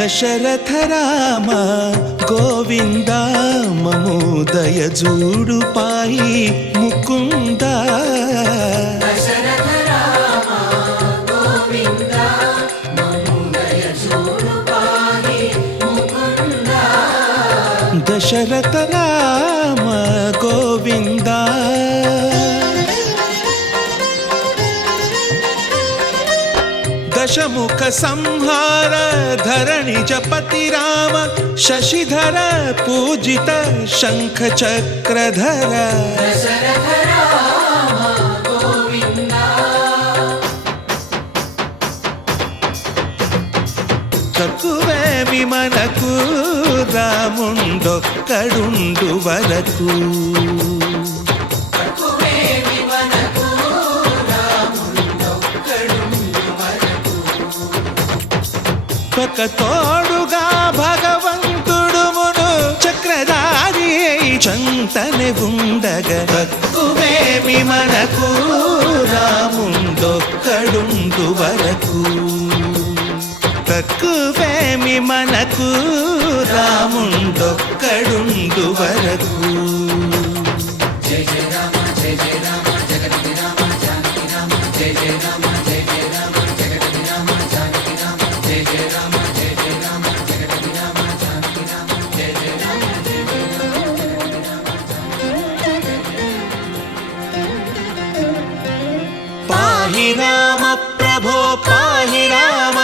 దశరథ రామ గోవింద మము దయజూడు పాయి ముకుంద దశరథ రామ గోవింద దశముఖ సంహార ధరణి జపతి రామ శశిధర పూజిత శంఖ చక్రధర తక్కువేమి మనకు రాముండొక్కడుండు వరకు ఒక తోడుగా భగవంతుడు మును చక్రధారి చంతనే ఉండగా తక్కువేమి మనకు రాముండొక్కడుండు వరకు తక్కువేమి మనకు రాముండొక్కడుండు వరకు జయ జయ రామ జయ జయ రామ జగతి రామ జానకి రామ జయ జయ రామ జయ జయ రామ జగతి రామ జానకి రామ జయ జయ రామ జయ జయ రామ జగతి రామ జానకి రామ జయ జయ రామ జయ జయ రామ పాహి రామ ప్రభో పాహి రామ